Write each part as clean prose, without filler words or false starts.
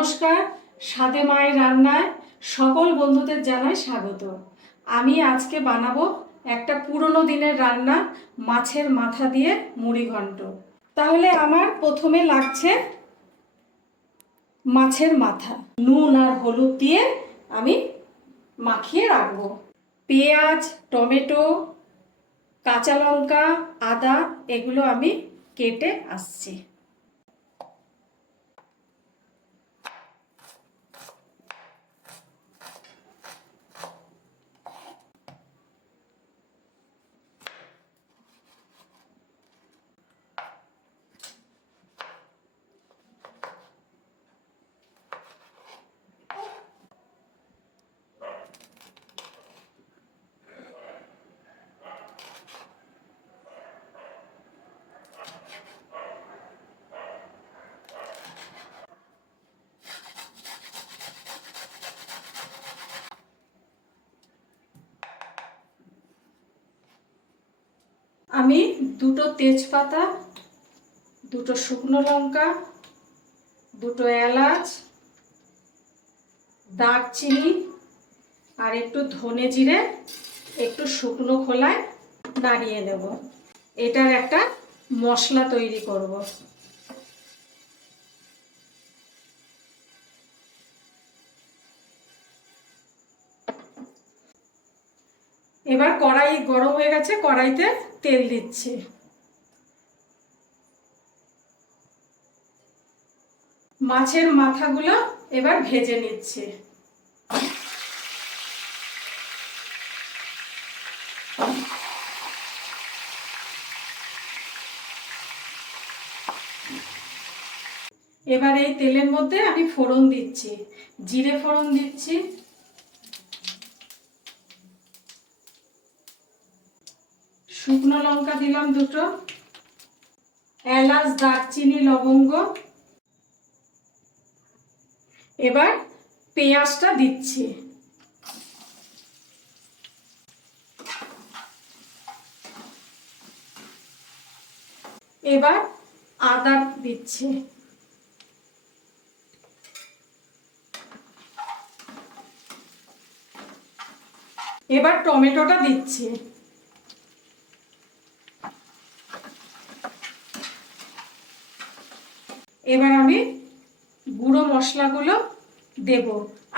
নমস্কার, স্বাদে মায়ের রান্নায় সকল বন্ধুদের জানাই স্বাগত। আমি আজকে বানাবো একটা পুরনো দিনের রান্না, মাছের মাথা দিয়ে মুড়ি ঘন্ট। তাহলে আমার প্রথমে লাগছে মাছের মাথা। নুন আর হলুদ দিয়ে আমি মাখিয়ে রাখবো। পেঁয়াজ, টমেটো, কাঁচা লঙ্কা, আদা এগুলো আমি কেটে আসছি। আমি দুটো তেজপাতা, দুটো শুকনো লঙ্কা, দুটো এলাচ, দারচিনি আর একটু ধনে জিরে একটু শুকনো খোলায় নাড়িয়ে নেব। এটার একটা মশলা তৈরি করব। এবার কড়াই গরম হয়ে গেছে, কড়াইতে তেল দিচ্ছি। মাছের মাথাগুলো এবার ভেজে নিচ্ছি। এবার এই তেলের মধ্যে আমি ফোড়ন দিচ্ছি, জিরে ফোড়ন দিচ্ছি, শুকনো লঙ্কা দিলাম দুটো, এলাচ, দারচিনি, লবঙ্গ। এবার পেঁয়াজটা দিচ্ছি। এবার আদা দিচ্ছি। এবার টমেটোটা দিচ্ছি। এবার আমি গুঁড়ো মশলাগুলো দেব,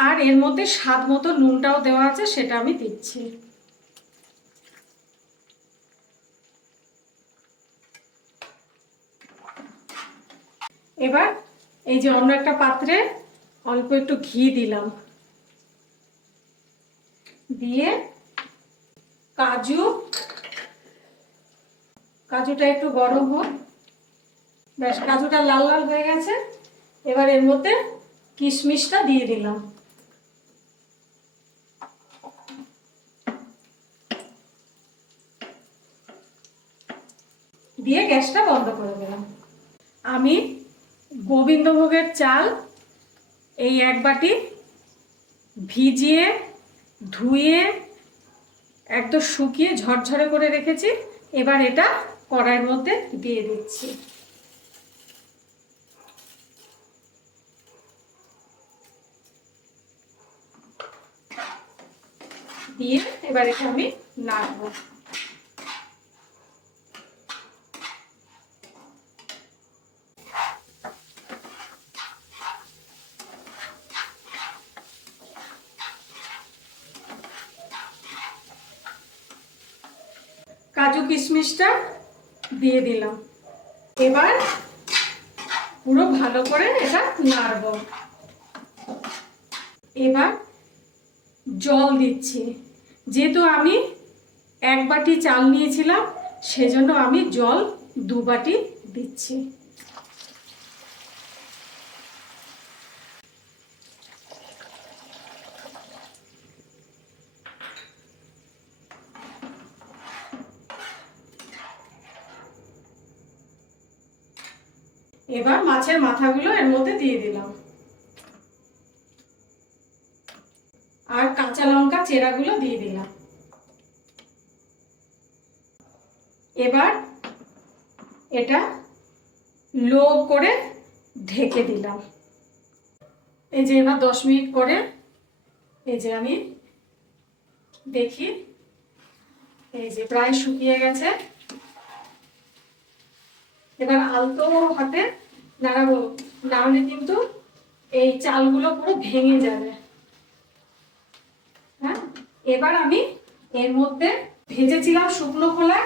আর এর মধ্যে স্বাদ মতো নুনটাও দেওয়া আছে, সেটা আমি দিচ্ছি। এবার এই যে অন্য একটা পাত্রে অল্প একটু ঘি দিলাম, দিয়ে কাজুটা একটু গরম হোক। ব্যাস, কাজুটা লাল লাল হয়ে গেছে। এবার এর মধ্যে কিশমিশটা দিয়ে দিলাম, দিয়ে গ্যাসটা বন্ধ করে দিলাম। আমি গোবিন্দভোগের চাল এই এক বাটি ভিজিয়ে ধুয়ে একদম শুকিয়ে ঝরঝরে করে রেখেছি। এবার এটা কড়াইয়ের মধ্যে দিয়ে দিচ্ছি। দিয়ে এবার এটা আমি নাড়বো। কাজু কিশমিশটা দিয়ে দিলাম। এবার পুরো ভালো করে এটা নাড়বো। এবার জল দিচ্ছি। যেহেতু আমি এক বাটি চাল নিয়েছিলাম, সেজন্য আমি জল 2 বাটি দিচ্ছি। এবার মাছের মাথাগুলো এর মধ্যে দিয়ে দিলাম, আর কাঁচা লঙ্কা চেরাগুলো দিয়ে দিলাম। এবার এটা লো করে ঢেকে দিলাম। এই যে এবার 10 মিনিট পরে এই যে আমি দেখি, এই যে প্রায় শুকিয়ে গেছে। এবার আলতো হাতে নাড়াবো, নাড়লে কিন্তু এই চালগুলো পুরো ভেঙে যাবে। হ্যাঁ, এবার আমি এর মধ্যে ভেজেছিলাম শুকনো খোলা,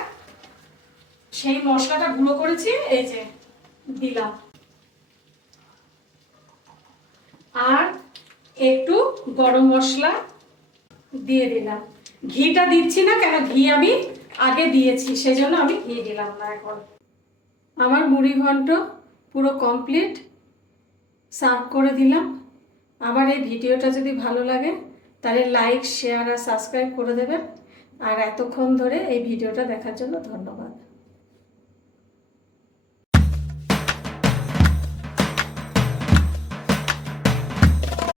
সেই মশলাটা গুঁড়ো করেছি, এই যে দিলাম। আর একটু গরম মশলা দিয়ে দিলাম। ঘিটা দিচ্ছি না, কেন ঘি আমি আগে দিয়েছি, সেজন্য আমি ঘি দিলাম না এখন। আমার মুড়ি ঘন্ট পুরো কমপ্লিট, সার্ভ করে দিলাম। আমার এই ভিডিওটা যদি ভালো লাগে তাহলে লাইক, শেয়ার আর সাবস্ক্রাইব করে দেবেন। আর এতক্ষণ ধরে এই ভিডিওটা দেখার জন্য ধন্যবাদ।